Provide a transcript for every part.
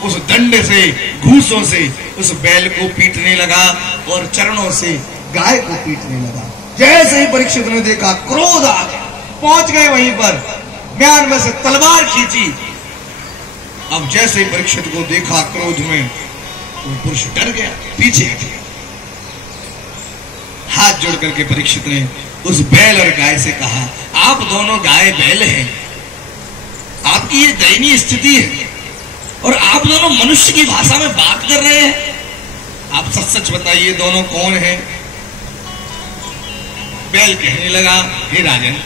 उस दंड से, घूसों से उस बैल को पीटने लगा और चरणों से गाय को पीटने लगा। जैसे ही परीक्षित ने देखा, क्रोध आ गया, पहुंच गए वहीं पर, म्यान में से तलवार खींची। अब जैसे ही परीक्षित को देखा क्रोध में, वो पुरुष डर गया, पीछे हट गया। हाथ जोड़ करके परीक्षित ने उस बैल और गाय से कहा, आप दोनों गाय बैल हैं, आपकी ये दयनीय स्थिति है और आप दोनों मनुष्य की भाषा में बात कर रहे हैं। आप सच सच बताइए, दोनों कौन हैं? बैल कहने लगा, हे राजन,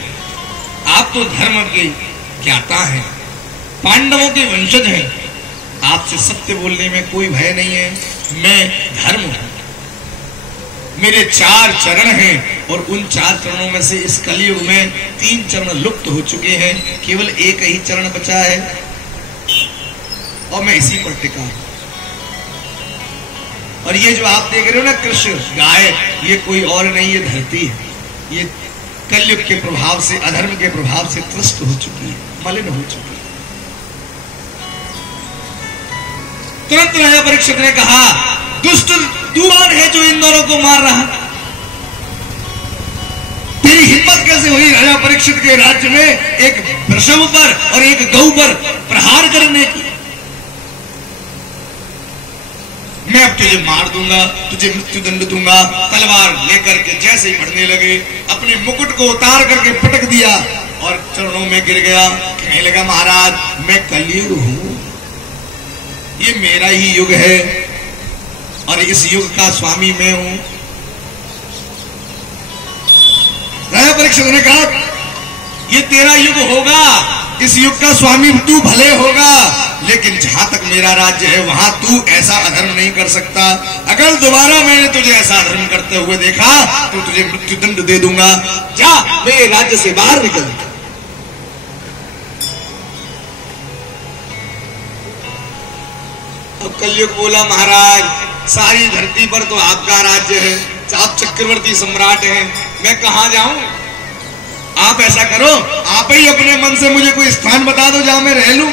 आप तो धर्म के ज्ञाता हैं, पांडवों के वंशज हैं, आपसे सत्य बोलने में कोई भय नहीं है। मैं धर्म हूं, मेरे 4 चरण हैं और उन 4 चरणों में से इस कलयुग में 3 चरण लुप्त हो चुके हैं, केवल एक ही चरण बचा है और मैं इसी पर टिका हूं। और ये जो आप देख रहे हो ना कृष्ण गाय, ये कोई और नहीं, ये धरती है। ये कलयुग के प्रभाव से, अधर्म के प्रभाव से त्रस्त हो चुकी है, मलिन हो चुकी है। तुरंत राजा परीक्षित ने कहा, दुष्ट तू कौन है जो इन दोनों को मार रहा? तेरी हिम्मत कैसे हुई राजा परीक्षित के राज्य में एक वृषभ पर और एक गऊ पर प्रहार करने की? मैं अब तुझे मार दूंगा, तुझे मृत्यु दंड दूंगा। तलवार लेकर के जैसे ही बढ़ने लगे, अपने मुकुट को उतार करके पटक दिया और चरणों में गिर गया। कहने लगा, महाराज मैं कलयुग हूं, ये मेरा ही युग है और इस युग का स्वामी मैं हूं। राजा परीक्षित ने कहा, ये तेरा युग होगा, इस युग का स्वामी तू भले होगा, लेकिन जहां तक मेरा राज्य है वहां तू ऐसा अधर्म नहीं कर सकता। अगर दोबारा मैंने तुझे ऐसा अधर्म करते हुए देखा तो तुझे मृत्यु दंड दे दूंगा। जा मेरे राज्य से बाहर निकल। अब कलयुग बोला, महाराज सारी धरती पर तो आपका राज्य है, आप चक्रवर्ती सम्राट हैं, मैं कहां जाऊं? आप ऐसा करो, आप ही अपने मन से मुझे कोई स्थान बता दो जहां मैं रह लूं।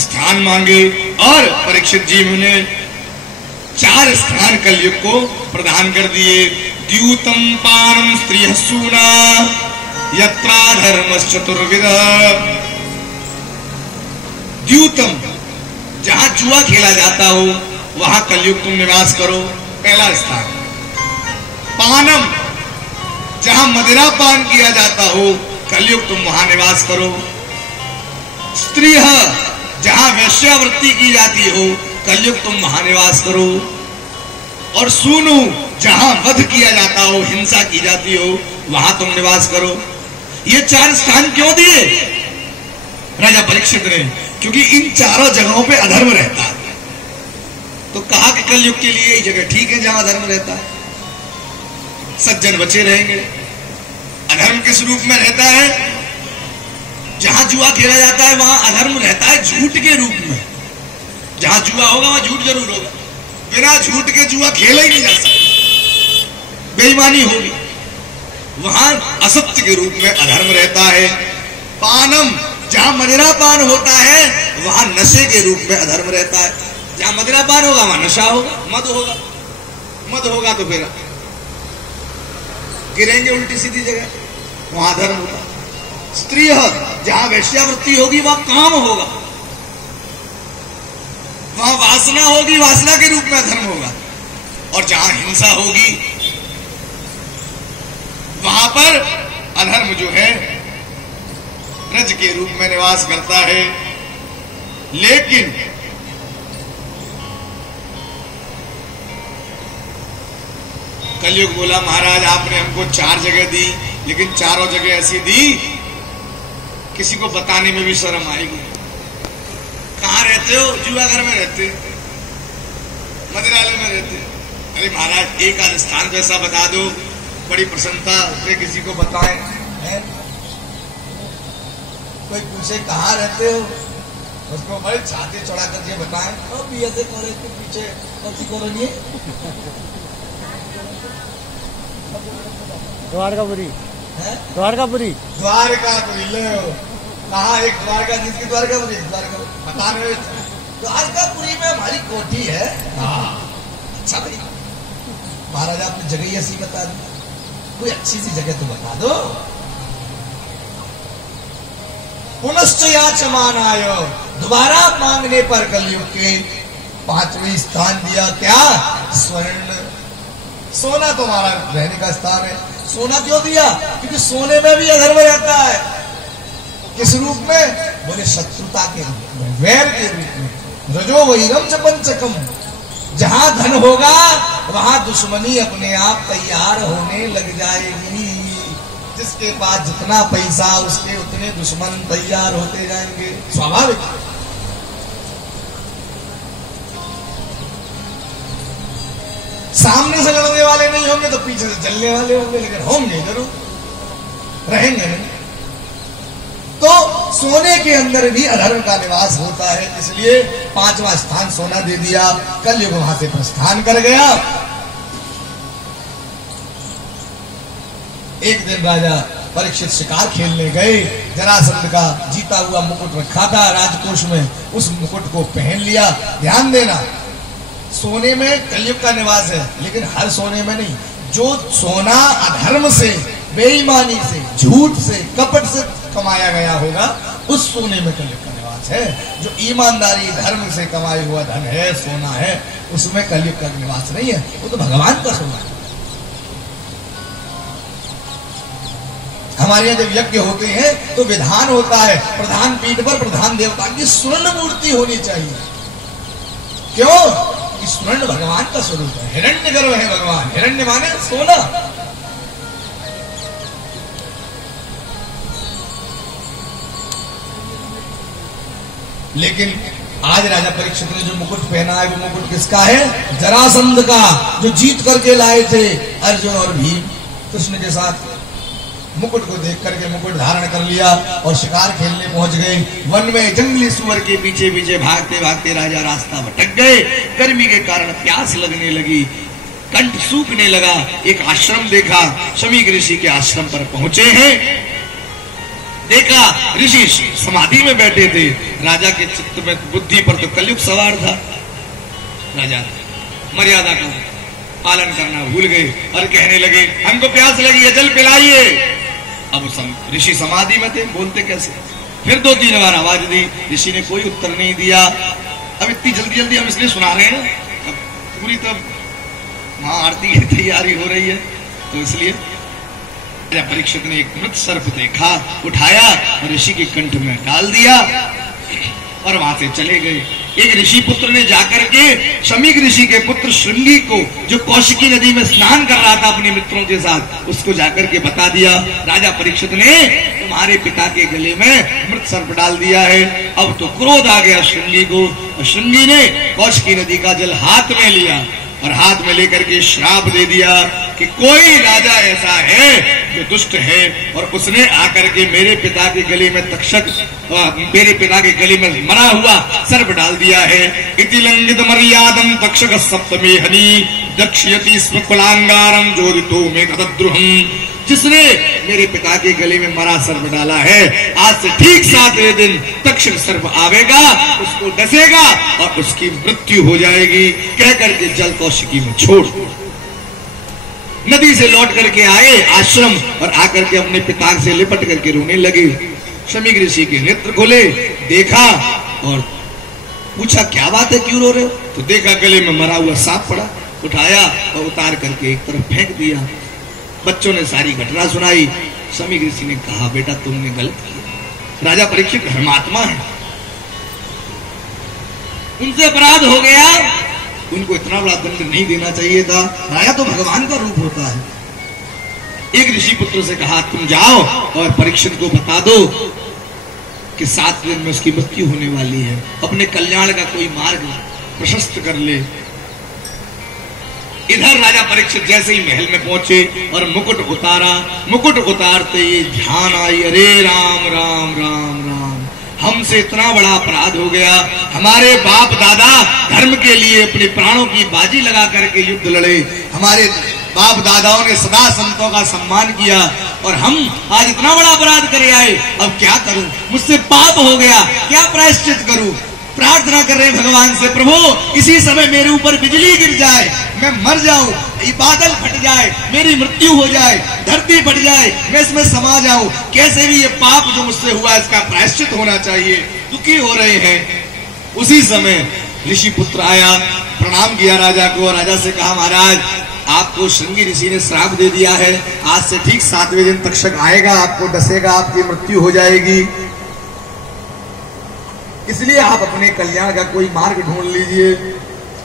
स्थान मांगे और परीक्षित जी ने 4 स्थान कलयुग को प्रदान कर दिए। द्यूतम पानम स्त्रियः सूना यत्रा धर्मश्चतुर्विध। द्यूतम, जहां जुआ खेला जाता हो वहां कलयुग तुम निवास करो, पहला स्थान। पानम, जहां मदिरा पान किया जाता हो कलयुग तुम वहां निवास करो। स्त्रीह, जहां वेश्यावृत्ति की जाती हो कलयुग तुम वहां निवास करो। और सूनु, जहां वध किया जाता हो, हिंसा की जाती हो, वहां तुम निवास करो। ये 4 स्थान क्यों दिए राजा परीक्षित ने? क्योंकि इन चारों जगहों पे अधर्म रहता है। तो कहा कि कलयुग के लिए ये जगह ठीक है जहां अधर्म रहता है, सज्जन बचे रहेंगे। अधर्म किस रूप में रहता है? जहां जुआ खेला जाता है वहां अधर्म रहता है झूठ के रूप में। जहां जुआ होगा वहां झूठ जरूर होगा, बिना झूठ के जुआ खेला ही नहीं जा सकता, बेईमानी होगी। वहां असत्य के रूप में अधर्म रहता है। पानम, जहां मदिरा पान होता है वहां नशे के रूप में अधर्म रहता है। जहां मदिरा पान होगा वहां नशा होगा, मद होगा। मद होगा तो फिर गिरेंगे उल्टी सीधी जगह, वहां धर्म होगा। स्त्री, जहां वेश्यावृत्ति होगी वहां काम होगा, वहां वासना होगी, वासना के रूप में धर्म होगा। और जहां हिंसा होगी वहां पर अधर्म जो है रज के रूप में निवास करता है। लेकिन कलयुग बोला, महाराज आपने हमको 4 जगह दी, लेकिन चारों जगह ऐसी दी किसी को बताने में भी शर्म आएगी। कहां रहते हो? जुआ घर में रहते, मदिरालय में रहते। अरे महाराज एक आध स्थान तो ऐसा बता दो, बड़ी प्रसन्नता से किसी को बताएं। कोई पूछे कहां रहते हो, उसको बड़े छाती चढ़ा करके बताएं। अब ऐसे करे के पीछे कौन करो नहीं द्वारकापुरी, द्वारकापुरी, द्वारकापुरी ले कहा एक द्वारका जिसकी द्वारका मुझे द्वारका बताने में द्वारकापुरी में हमारी कोठी है। अच्छा भाई महाराजा आपने जगह ऐसी बता दी, कोई अच्छी सी जगह तो बता दो। पुनश्च याचमान आयो, दोबारा मांगने पर कलयुग के 5वें स्थान दिया क्या? स्वर्ण, सोना तुम्हारा रहने का स्थान है। सोना क्यों दिया? क्योंकि सोने में भी अधर्म रहता है। किस रूप में? बोले शत्रुता के रूप में, वैर के रूप में। रजो वैरम च पंचकम, जहां धन होगा वहां दुश्मनी अपने आप तैयार होने लग जाएगी। जिसके पास जितना पैसा उसके उतने दुश्मन तैयार होते जाएंगे, स्वाभाविक। सामने से लड़ने वाले नहीं होंगे तो पीछे से जलने वाले होंगे, लेकिन होंगे जरूर, रहेंगे नहीं। तो सोने के अंदर भी अधर्म का निवास होता है, इसलिए 5वां स्थान सोना दे दिया। कलयुग वहां से प्रस्थान कर गया। एक दिन राजा परीक्षित शिकार खेलने गए, जरासंध का जीता हुआ मुकुट रखा था राजकोष में, उस मुकुट को पहन लिया। ध्यान देना, सोने में कलयुग का निवास है, लेकिन हर सोने में नहीं। जो सोना अधर्म से, बेईमानी से, झूठ से, कपट से कमाया गया होगा, उस सोने में कलयुग का निवास है। जो ईमानदारी धर्म से कमाई हुआ धन है, सोना है, उसमें कलयुग का निवास नहीं है, वो तो भगवान का सोना है। हमारे यहाँ जब यज्ञ होते हैं तो विधान होता है, प्रधान पीठ पर प्रधान देवता की स्वर्ण मूर्ति होनी चाहिए। क्यों? स्वर्ण भगवान का स्वरूप है, हिरण्य गर्भ है भगवान। हिरण्य माने सोना। लेकिन आज राजा परीक्षित ने जो मुकुट पहना है, वो मुकुट किसका है? जरासंध का, जो जीत करके लाए थे अर्जुन और भीम कृष्ण के साथ। मुकुट को देख करके मुकुट धारण कर लिया और शिकार खेलने पहुंच गए। वन में जंगली सुअर के पीछे पीछे भागते भागते राजा रास्ता भटक गए। गर्मी के कारण प्यास लगने लगी, कंठ सूखने लगा। एक आश्रम देखा, शमीक ऋषि के आश्रम पर पहुंचे हैं। देखा ऋषि समाधि में बैठे थे। राजा के चित्त में, बुद्धि पर तो कलयुग सवार था। राजा मर्यादा का पालन करना भूल गए और कहने लगे, हमको प्यास लगी है, जल पिलाइए। अब ऋषि समाधि में थे, बोलते कैसे? फिर 2-3 बार आवाज दी, ऋषि ने कोई उत्तर नहीं दिया। अब इतनी जल्दी जल्दी हम इसलिए सुना रहे हैं ना, अब पूरी तब महाआरती की तैयारी हो रही है, तो इसलिए परीक्षित ने एक मृत सर्प देखा, उठाया और ऋषि के कंठ में डाल दिया और वहां से चले गए। एक ऋषि पुत्र ने जाकर के शमीक ऋषि के पुत्र श्रृंगी को, जो कौशिकी नदी में स्नान कर रहा था अपने मित्रों के साथ, उसको जाकर के बता दिया, राजा परीक्षित ने तुम्हारे पिता के गले में मृत सर्प डाल दिया है। अब तो क्रोध आ गया श्रृंगी को, और श्रृंगी ने कौशिकी नदी का जल हाथ में लिया और हाथ में लेकर के श्राप दे दिया कि कोई राजा ऐसा है जो दुष्ट है और उसने आकर के मेरे पिता के गले में तक्षक, मेरे पिता के गले में मरा हुआ सर्प डाल दिया है। इति लंघित मर्यादम तक्षक सप्तमे हनि दक्षयति स्म कुलांगारम जोदितो मे तद्रुहम। जिसने मेरे पिता के गले में मरा सर्प डाला है, आज से ठीक 7वें दिन तक्षक सर्प आवेगा, उसको डसेगा और उसकी मृत्यु हो जाएगी। कह करके जल कौशिकी में छोड़ नदी से लौट करके आए आश्रम और आकर के अपने पिता से लिपट करके रोने लगे। शमीक ऋषि के नेत्र खोले, देखा और पूछा क्या बात है, क्यों रो रहे हो? तो देखा गले में मरा हुआ सांप पड़ा, उठाया और उतार करके एक तरफ फेंक दिया। बच्चों ने सारी घटना सुनाई। शमीक ऋषि ने कहा, बेटा तुमने गलत किया, राजा परीक्षित धर्मात्मा है, उनसे अपराध हो गया, उनको इतना बड़ा दंड नहीं देना चाहिए था। राजा तो भगवान का रूप होता है। एक ऋषि पुत्र से कहा, तुम जाओ और परीक्षित को बता दो कि 7 दिन में उसकी मृत्यु होने वाली है, अपने कल्याण का कोई मार्ग प्रशस्त कर ले। इधर राजा परीक्षित जैसे ही महल में पहुंचे और मुकुट उतारा, मुकुट उतारते ही ध्यान आई, अरे राम राम राम राम, हमसे इतना बड़ा अपराध हो गया। हमारे बाप दादा धर्म के लिए अपने प्राणों की बाजी लगा करके युद्ध लड़े, हमारे बाप दादाओं ने सदा संतों का सम्मान किया और हम आज इतना बड़ा अपराध करे आए, अब क्या करूं, मुझसे पाप हो गया, क्या प्रायश्चित करूं। प्रार्थना कर रहे हैं भगवान से, प्रभु इसी समय मेरे ऊपर बिजली गिर जाए, मैं मर जाऊं, ये बादल फट जाए, मेरी मृत्यु हो जाए, धरती फट जाए, मैं इसमें समा जाऊं, कैसे भी ये पाप जो मुझसे हुआ इसका प्रायश्चित होना चाहिए। दुखी हो रहे हैं। उसी समय ऋषि पुत्र आया, प्रणाम किया राजा को। राजा से कहा, महाराज आपको श्रृंगी ऋषि ने श्राप दे दिया है, आज से ठीक 7वें दिन तक्षक आएगा, आपको डसेगा, आपकी मृत्यु हो जाएगी, इसलिए आप अपने कल्याण का कोई मार्ग ढूंढ लीजिए।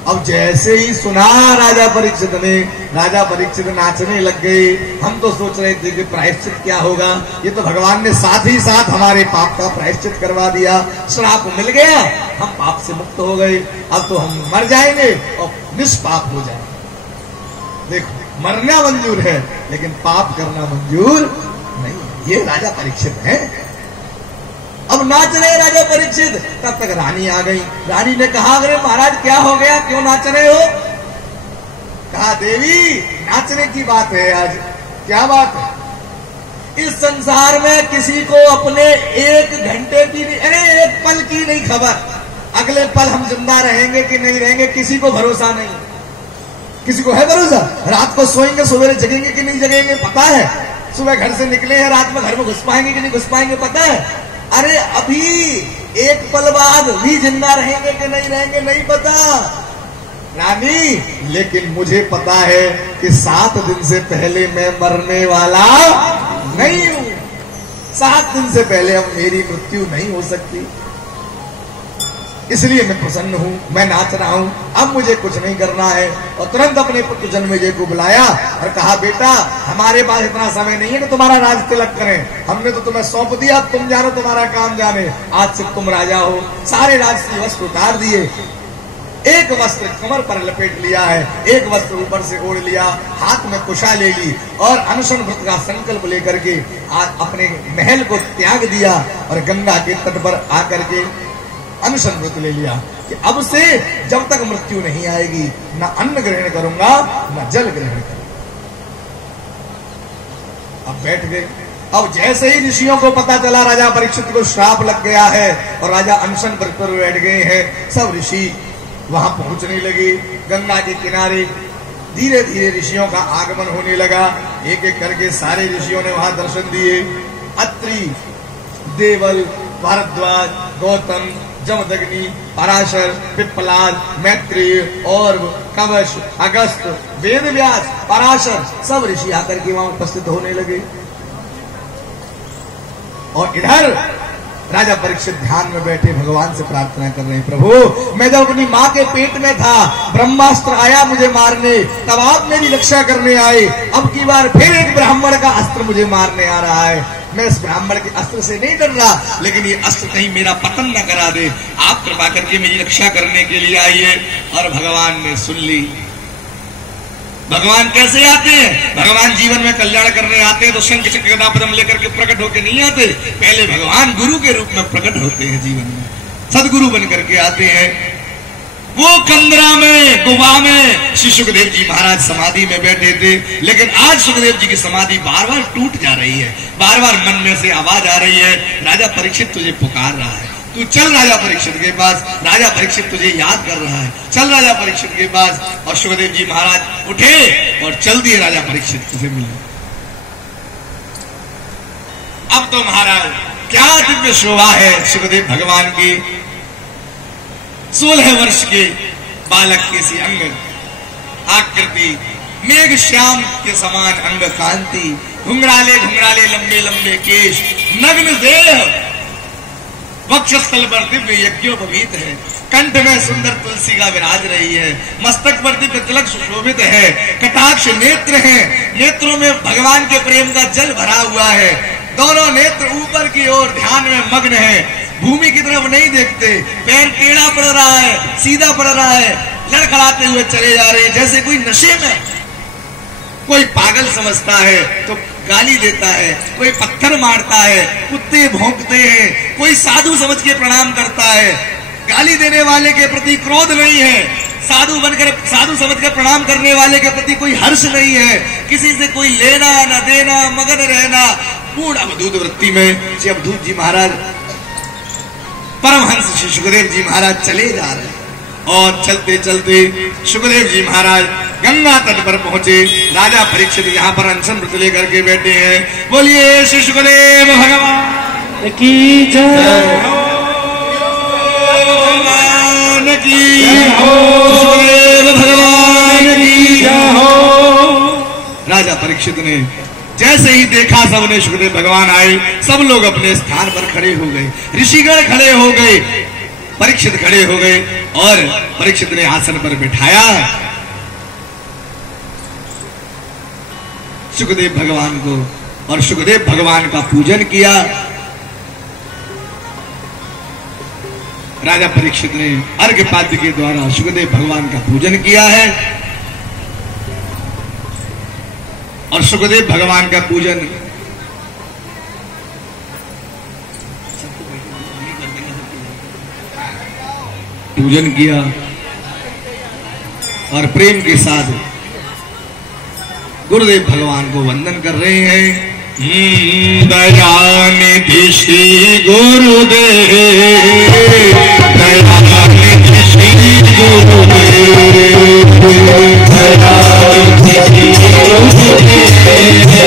अब जैसे ही सुना राजा परीक्षित ने, राजा परीक्षित नाचने लग गए। हम तो सोच रहे थे कि प्रायश्चित क्या होगा, ये तो भगवान ने साथ ही साथ हमारे पाप का प्रायश्चित करवा दिया, श्राप मिल गया, हम पाप से मुक्त हो गए, अब तो हम मर जाएंगे और निष्पाप हो जाएंगे। देखो, मरना मंजूर है लेकिन पाप करना मंजूर नहीं। ये राजा परीक्षित है। अब नाच रहे राजा परीक्षित, तब तक रानी आ गई। रानी ने कहा, अरे महाराज क्या हो गया, क्यों नाच रहे हो? कहा, देवी नाचने की बात है आज। क्या बात है? इस संसार में किसी को अपने 1 घंटे की नहीं, अरे 1 पल की नहीं खबर, अगले पल हम जिंदा रहेंगे कि नहीं रहेंगे किसी को भरोसा नहीं। किसी को है भरोसा? रात को सोएंगे सवेरे जगेंगे कि नहीं जगेंगे पता है? सुबह घर से निकले हैं, रात में घर में घुस पाएंगे कि नहीं घुस पाएंगे पता है? अरे अभी 1 पल बाद भी जिंदा रहेंगे कि नहीं रहेंगे नहीं पता। रानी, लेकिन मुझे पता है कि 7 दिन से पहले मैं मरने वाला नहीं हूं। 7 दिन से पहले अब मेरी मृत्यु नहीं हो सकती, इसलिए मैं प्रसन्न हूं, मैं नाच रहा हूं, अब मुझे कुछ नहीं करना है। और तुरंत अपने पुत्र जन्मेजय को बुलाया और कहा, बेटा हमारे पास इतना समय नहीं है कि तुम्हारा राज तिलक करें, हमने तो तुम्हें सौंप दिया, तुम जानो तुम्हारा काम जाने, आज से तुम राजा हो। सारे राजसी वस्त्र उतार दिए, एक वस्त्र कमर पर लपेट लिया है, एक वस्त्र ऊपर से ओढ़ लिया, हाथ में कुशा ले ली और अनशन व्रत का संकल्प लेकर के अपने महल को त्याग दिया और गंगा के तट पर आकर के अनशन व्रत ले लिया कि अब से जब तक मृत्यु नहीं आएगी न अन्न ग्रहण करूंगा न जल ग्रहण करूंगा। अब बैठ गए। अब जैसे ही ऋषियों को पता चला राजा परीक्षित को श्राप लग गया है और राजा अनशन व्रत पर बैठ गए हैं, सब ऋषि वहां पहुंचने लगे। गंगा के किनारे धीरे धीरे ऋषियों का आगमन होने लगा। एक एक करके सारे ऋषियों ने वहां दर्शन दिए। अत्रि, देवल, भारद्वाज, गौतम, जमदग्नि, पराशर, पिप्पलाद, मैत्रेय और कवश, अगस्त, वेदव्यास, पराशर, सब ऋषि आकर के वहां उपस्थित होने लगे। और इधर राजा परीक्षित ध्यान में बैठे भगवान से प्रार्थना कर रहे हैं, प्रभु मैं जब अपनी मां के पेट में था, ब्रह्मास्त्र आया मुझे मारने, तब आप मेरी रक्षा करने आए, अब की बार फिर एक ब्राह्मण का अस्त्र मुझे मारने आ रहा है। मैं इस ब्राह्मण के अस्त्र से नहीं डर रहा, लेकिन ये अस्त्र कहीं मेरा पतन न करा दे, आप कृपा करके मेरी रक्षा करने के लिए आइए। और भगवान ने सुन ली। भगवान कैसे आते हैं? भगवान जीवन में कल्याण करने आते हैं तो शंख चक्र गदा पद्म लेकर के प्रकट होकर नहीं आते, पहले भगवान गुरु के रूप में प्रकट होते हैं, जीवन में सदगुरु बन करके आते हैं। वो कंदरा में, गुफा में श्री सुखदेव जी महाराज समाधि में बैठे थे, लेकिन आज सुखदेव जी की समाधि बार बार टूट जा रही है, बार बार मन में से आवाज आ रही है, राजा परीक्षित तुझे पुकार रहा है, तू चल राजा परीक्षित के पास, राजा परीक्षित तुझे याद कर रहा है, चल राजा परीक्षित के पास। और सुखदेव जी महाराज उठे और चल दिए राजा परीक्षित से मिलने। अब तो महाराज क्या दिव्य शोभा है सुखदेव भगवान की। 16 वर्ष के बालक की सी अंग आकृति, मेघ श्याम के समान अंग कांति, घुंघराले घुंघराले लंबे लंबे केश, नग्न देह, वक्षस्थल पर दिव्य यज्ञोपवीत है, कंठ में सुंदर तुलसी का विराज रही है, मस्तक पर दिव्य तिलक सुशोभित है, कटाक्ष नेत्र हैं, नेत्रों में भगवान के प्रेम का जल भरा हुआ है, दोनों नेत्र ऊपर की ओर ध्यान में मग्न है, भूमि की तरफ नहीं देखते, पैर टेढ़ा पड़ रहा है, सीधा पड़ रहा है, लड़खड़ाते हुए चले जा रहे हैं जैसे कोई नशे में। कोई पागल समझता है तो गाली देता है, कोई पत्थर मारता है, कुत्ते भौंकते हैं, कोई साधु समझ के प्रणाम करता है, गाली देने वाले के प्रति क्रोध नहीं है, साधु बनकर, साधु समझकर प्रणाम करने वाले के प्रति कोई हर्ष नहीं है, किसी से कोई लेना न देना, मगन रहना पूर्ण अवधूत वृत्ति में। श्री अवधूत जी महाराज, परमहंस श्री सुखदेव जी महाराज चले जा रहे हैं और चलते चलते सुखदेव जी महाराज गंगा तट पर पहुंचे। राजा परीक्षित यहाँ पर अनशन व्रत लेकर के बैठे हैं। बोलिए श्री सुखदेव भगवान की जय, भगवान की सुखदेव भगवान की जय हो। राजा परीक्षित ने जैसे ही देखा, सबने सुखदेव भगवान आए, सब लोग अपने स्थान पर खड़े हो गए, ऋषिगण खड़े हो गए, परीक्षित खड़े हो गए और परीक्षित ने आसन पर बिठाया सुखदेव भगवान को और सुखदेव भगवान का पूजन किया। राजा परीक्षित ने अर्घ्यपाद्य के द्वारा सुखदेव भगवान का पूजन किया है और सुखदेव भगवान का पूजन किया और प्रेम के साथ गुरुदेव भगवान को वंदन कर रहे हैं। दयानिधि श्री गुरुदेव, दयानिधि श्री गुरुदेव, दयानिधि श्री गुरुदेव, दयानिधि श्री गुरुदेव,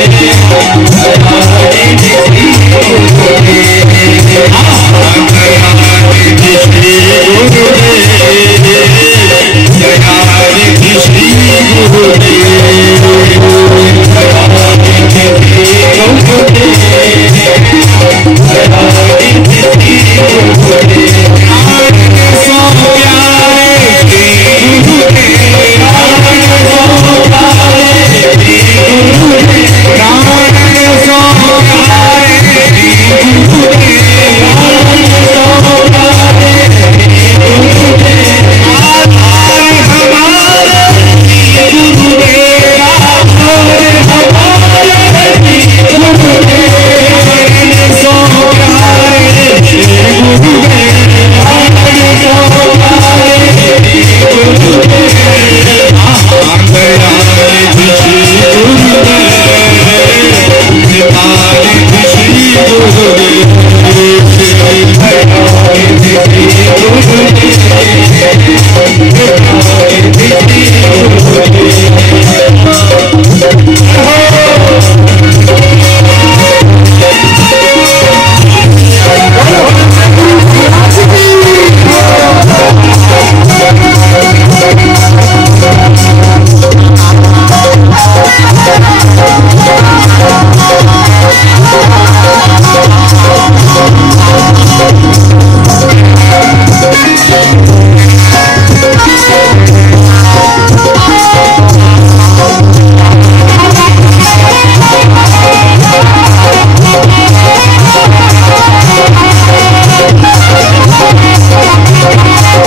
दयानिधि श्री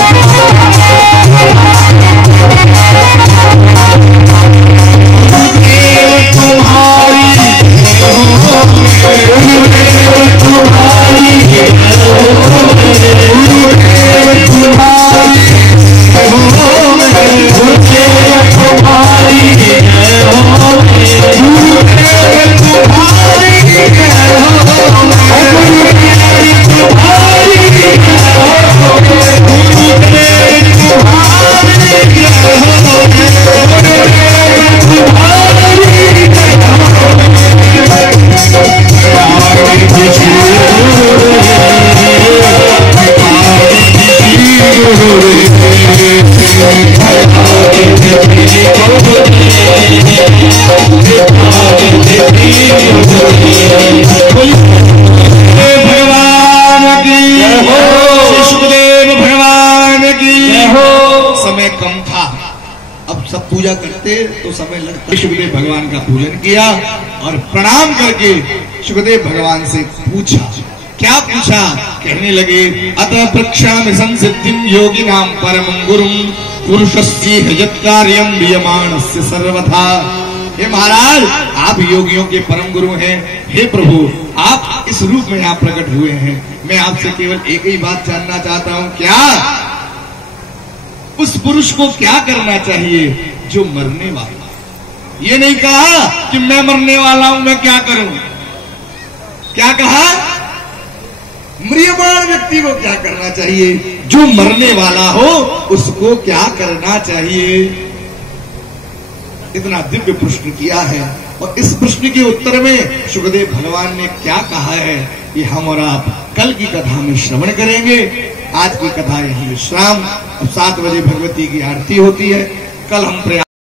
पूजा करते तो समय लगता। सुखदेव भगवान का पूजन किया और प्रणाम करके सुखदेव भगवान से पूछा। क्या पूछा? कहने लगे अतः प्रक्षामि संसिद्धिं योगिनां परमं गुरुं पुरुषस्य यत्कार्यं क्रियमाणस्य सर्वथा। हे महाराज, आप योगियों के परम गुरु हैं। हे प्रभु, आप इस रूप में यहाँ प्रकट हुए हैं। मैं आपसे केवल एक ही बात जानना चाहता हूँ। क्या उस पुरुष को क्या करना चाहिए जो मरने वाला। ये नहीं कहा कि मैं मरने वाला हूं, मैं क्या करूं। क्या कहा? म्रियमाण व्यक्ति को क्या करना चाहिए, जो मरने वाला हो उसको क्या करना चाहिए। इतना दिव्य प्रश्न किया है। और इस प्रश्न के उत्तर में सुखदेव भगवान ने क्या कहा है, ये हम और आप कल की कथा में श्रवण करेंगे। आज की कथा यही विश्राम। अब 7 बजे भगवती की आरती होती है। कल हम प्रयास